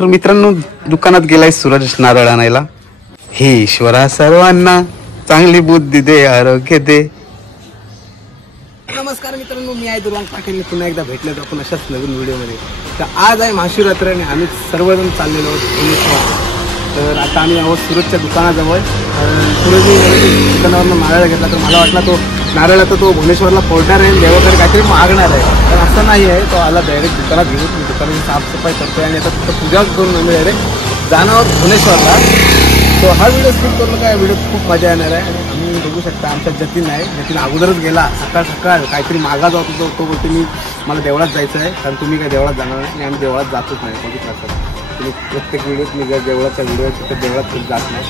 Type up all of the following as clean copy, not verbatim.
तर मित्रांनो दुकानात गेलाय सूरज नारळ आणायला। हे ईश्वरा सर्वांना चांगली बुद्धी दे, आरोग्य दे। नमस्कार मित्रांनो, मी आहे दुर्वांग पाटील। पुन्हा एकदा भेटलो आपण अशाच नवीन व्हिडिओमध्ये। तर आज आहे महाशिवरात्र आणि आम्ही सर्वजण चाललेलो आहोत। तर आता आम्ही आहोत सूरजच्या दुकानाजवळ। सूरजने दुकानावरून नारळ घेतला, तर मला वाटला तो नारळ आता तो भुवनेश्वरला फोडणार आहे, देवाकडे काहीतरी मागणार आहे। तर असं नाही आहे, तो आला डायरेक्ट दुकानात घेऊन मी दुकानाची साफसफाई करतोय आणि आता तिथं पूजा करून आम्ही डायरेक्ट जाणार आहोत भुवनेश्वरला। तो हा व्हिडिओ स्किप करू नका, व्हिडिओ खूप मजा येणार आहे। आणि आम्ही बघू शकता आमच्या जतीन आहे, जतीन अगोदरच गेला सकाळ सकाळ काहीतरी मागा जात होतो। तो बोलतो मी मला देवळात जायचं आहे, कारण तुम्ही काय देवळात जाणार नाही आणि आम्ही देवळात जातच नाही। बघितलं तर तुम्ही प्रत्येक व्हिडिओत मी जर देवळाच्या व्हिडिओ तर देवळात जात नाही।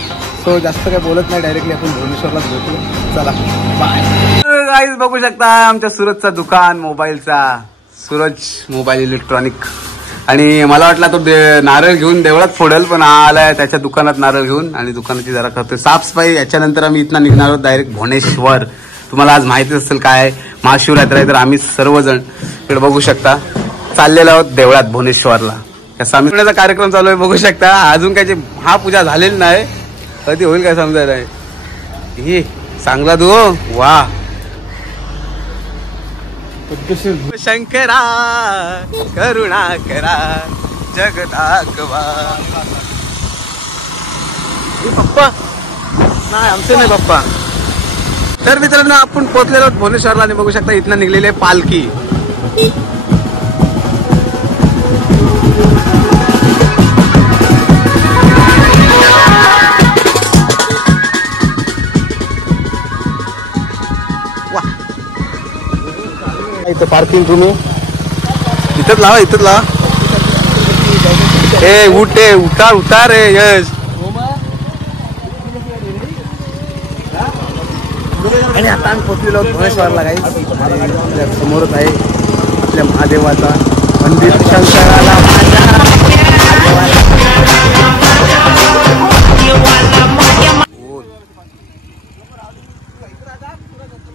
सो जास्त काय बोलत नाही, डायरेक्टली आपण भुवनेश्वरलाच भेटू। चला बाय गाईज। बघू शकता आमच्या सूरजचा दुकान मोबाईलचा, सूरज मोबाईल इलेक्ट्रॉनिक। आणि मला वाटला तो नारळ घेऊन देवळात फोडेल, पण हा आलाय त्याच्या दुकानात नारळ घेऊन आणि दुकानाची जरा करतोय साफसफाई। याच्यानंतर आम्ही इथनं निघणार आहोत डायरेक्ट भुवनेश्वर। तुम्हाला आज माहिती असेल काय महाशिवरात्र आहे, तर आम्ही सर्वजण इकडे बघू शकता चाललेलो आहोत देवळात भुवनेश्वरला। सामीचा कार्यक्रम चालू आहे, बघू शकता। अजून काय हा पूजा झालेली नाही, कधी होईल काय समजायला नाही। हे चांगला तू वा शंकरा करुणा करा जगदाकवा। पप्पा नाही, आमचे नाही पप्पा। तर मित्रांनो आपण पोहोचलेलो आहोत भुवनेश्वरला आणि बघू शकता इथनं निघलेली पालखी। इथं पार्किंग तुम्ही इथंच लावा, इथंच लावा। ए उठे उतार उतार रे यश। आणि आता आम्ही पोहोचलेलो आहोत भुवनेश्वरला गाईस। समोरच आहे आपल्या महादेवाचा मंदिर, शंकराला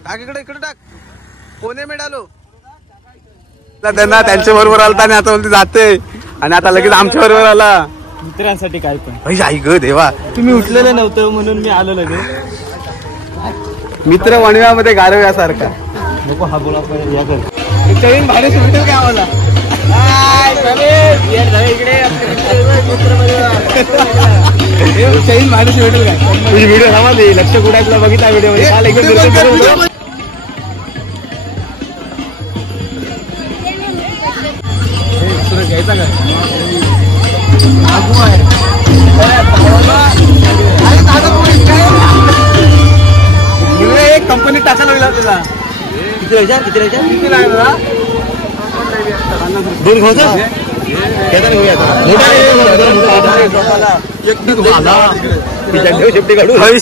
टाक इकडे, इकडे टाक। कोणे मिळालो त्यांना त्यांच्या बरोबर आलता आणि आता बोलते जाते आणि आता लगेच आमच्या बरोबर आला। मित्रांसाठी काय पण भाई आई ग देवा, तुम्ही उठलेलं नव्हतं म्हणून मी आलो लगेच। मित्र वणव्यामध्ये गारव्यासारखा। नको हा बोला या कर चैन भाडे भेटेल काय आम्हाला? चैन भाडे भेटेल काय? तुझी व्हिडिओ थांबली, लक्ष कुडायला बघितला व्हिडिओ मध्ये काल एकदम घ्यायचा का एक कंपनी टाकायला लागला त्याला। किती राहायच्या किती राहायच्या किती राहिला? दोन खायचं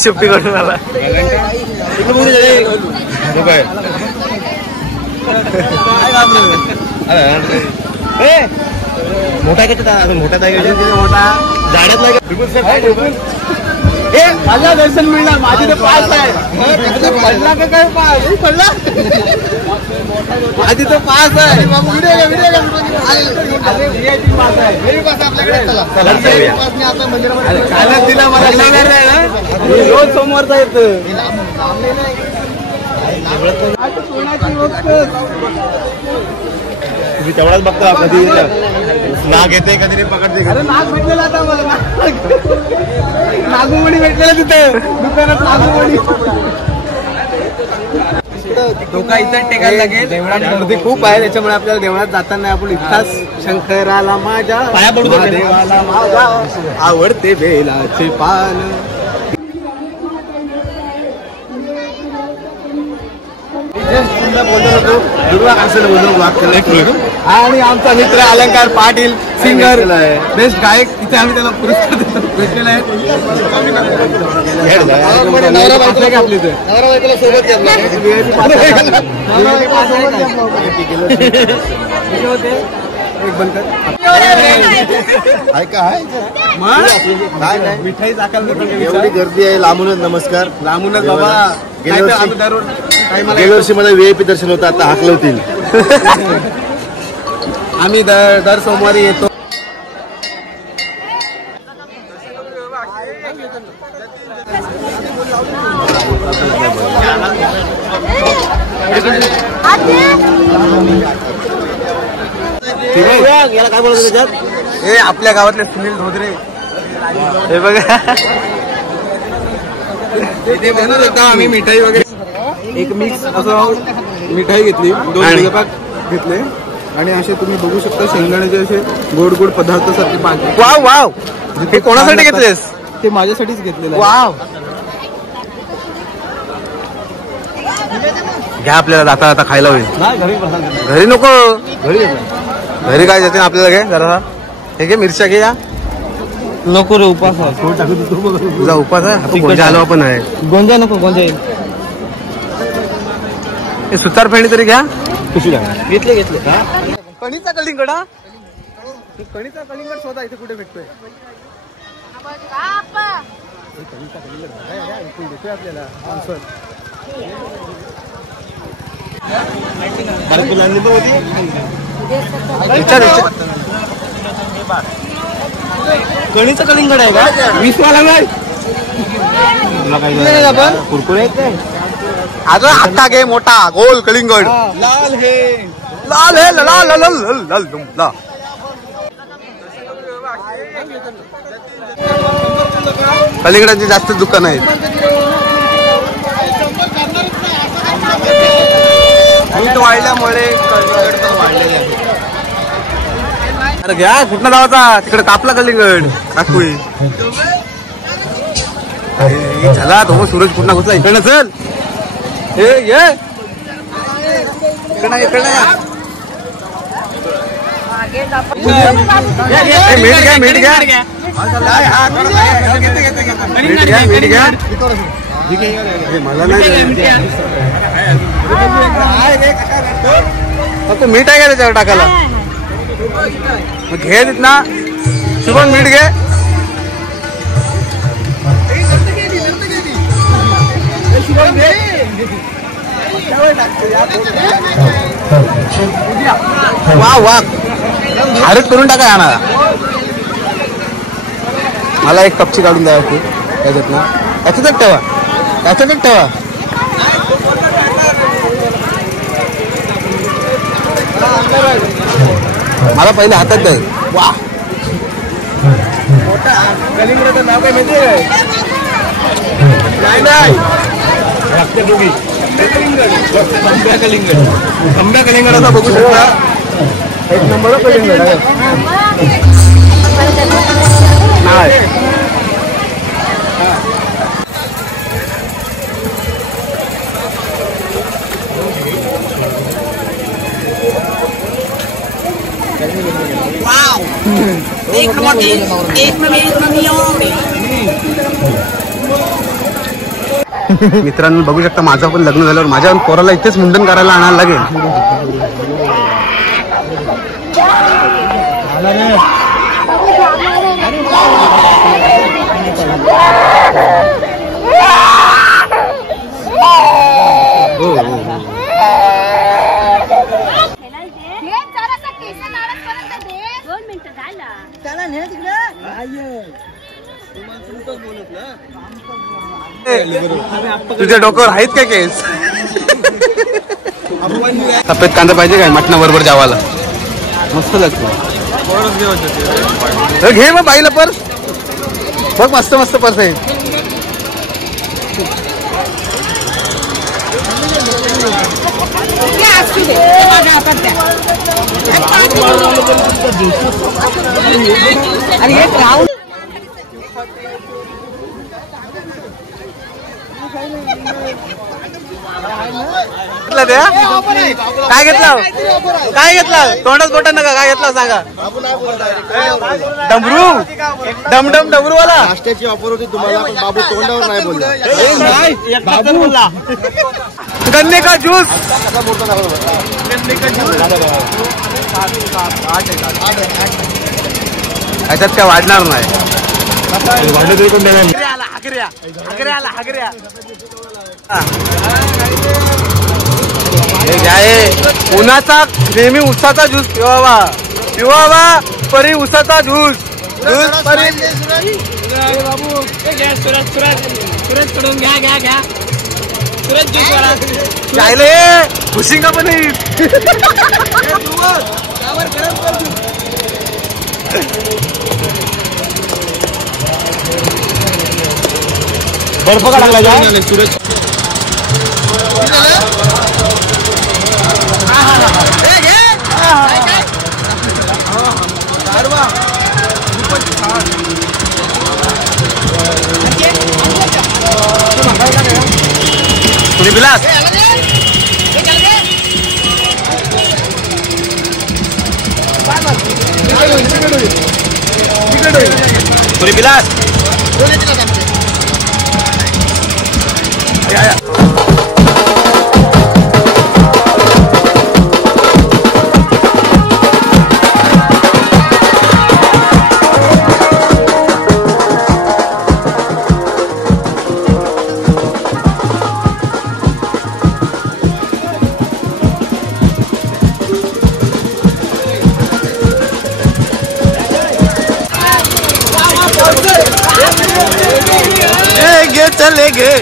शेफ्टी काढून आला। मोठा किती मोठा मोठा झाडातला माझा दर्शन मिळणार, माझी तर पास आहे। पडला का काय पडला? माझी तर पास आहे। कालच दिला मला, रोज सोमवारचा येतं। तुम्ही तेवढाच बघता, कधी नाग येते कधी पकडते। अरे नाग भेटलेला आता मला, नागूमणी भेटलेला तिथे दुकानात नागूमणी। डोका इथं टेकायला लागेल, देवळात गर्दी खूप आहे त्याच्यामुळे आपल्याला देवळात जाताना आपण इथलाच शंकराला माझ्या पाया पडू, देवाला माझा आवडते बेलाचे पान। आणि आमचा मित्र अलंकार पाटील सिंगर बेस्ट गायक, इथे आम्ही त्याला पुरस्कार भेटलेला आहे। आपली एक बनकर मिठाई दाखल एवढी गर्दी आहे, लांबूनच नमस्कार। लांबूनच बाबा, गेल्या वर्षी मला VIP दर्शन होतं, आता हाकलवतील। आम्ही दर सोमवारी येतो। याला काय बोलतो त्याच्यात? हे आपल्या गावातले सुनील धोत्रे हे बघा. इथे बनवत होता आम्ही मिठाई वगैरे एक मिक्स असं मिठाई घेतली 2 मैदेपाक घेतले आणि असे तुम्ही बघू शकता शेंगदाण्याचे असे गोड गोड पदार्थ सारखे पाहिजे. वाव वाव हे कोणासाठी घेतलेस? ते माझ्यासाठीच घेतलेलं. वाव घ्या आपल्याला जाता जाता खायला होईल. घरी नको घरी काय देते आपल्याला घे जरा. हे घे मिरच्या घे. या नको रे उपास तुझा उपास आहे. गोंजा हलवा पण आहे. गोंजा नको गोंजा येईल. हे सुतार फेणी तरी घ्या. घेतले घेतले. कणीचा कलिंगड. कणीचा कलिंगड शोधा इथे कुठे भेटतोय. आपल्याला कणीचा कलिंगड आहे का? 20 वाला नाही कुरकुरे आता अख्खा घे मोठा गोल कलिंगड. लाल हे लाल हे लाल लाल लाल लाल ला. कलिंगडांची जास्त दुकान आहेत. मीठ वाढल्यामुळे कलिंगड पण वाढलेले आहे. अरे घ्या कुठं जावाचा तिकडे कापला कलिंगड काकुई. चला तो सूरज कुठला घुसला इकडनं चल. हे ये इकडनं इकडनं मीठ घ्या मीठ घ्या मीठ घ्या. मला नाही मीठ आहे का त्याच्यावर टाकायला? घे तिथं ना शुभम मीठ घे. वा वा खारट करून टाका आणा. मला एक कपची काढून द्या त्याच्यात ना. याच्यातच ठेवा याच्यातच ठेवा. मला पहिले हातात द्या. वा मोठा कलिंगडाचं नाव काय माहिती आहे? तांब्या कलिंगड. तांब्या कलिंगड असा बघू शकता. एक नंबर कलिंगड आहे. मित्रांनो बघू शकता माझं पण लग्न झाल्यावर माझ्या पोराला इथेच मुंडन करायला आणायला लागेल. तुझ्या डोक्यावर आहेत काय केस? सफेद कांदा पाहिजे काय मटणा बरोबर जेवायला? मस्त लागतो. घे मग बाईला पर्स बघ मस्त मस्त पर्स आहे. काय घेतलं काय घेतलं? तोंडच बोटा नका. काय घेतलं सांगा? डमरू डमडम डमरूवाला. नाश्त्याची ऑफर होती तुम्हाला पण बाबू तोंडावर नाही बोलला. गन्ने का ज्यूस. याच्यात काय वाढणार नाही. उन्हाचा नेहमी उसाचा ज्यूस पिवावा पिवावा परी उसाचा ज्यूस. बाबू सुरज कडून घ्या सुरज काय खुशी का पण बर्फ का लागला सूरज बिलास बिलास चले गए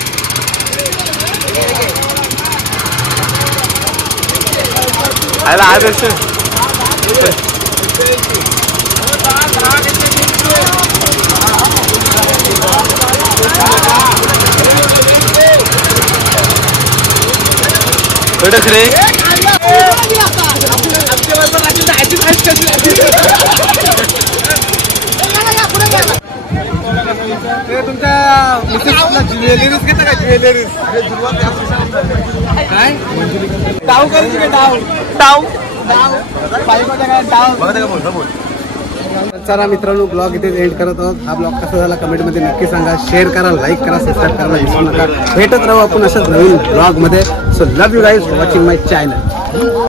तुमच्या ज्वेलरीज घेता का ज्वेलरीज काय डाव करायची का डाव चला मित्रांनो ब्लॉग इथे एंड करत आहोत. हा ब्लॉग कसा झाला कमेंट मध्ये नक्की सांगा. शेअर करा, लाईक करा, सबस्क्राईब करायला विसरू नका. भेटत राहू आपण अशाच नवीन ब्लॉग मध्ये. So love you guys for watching my channel.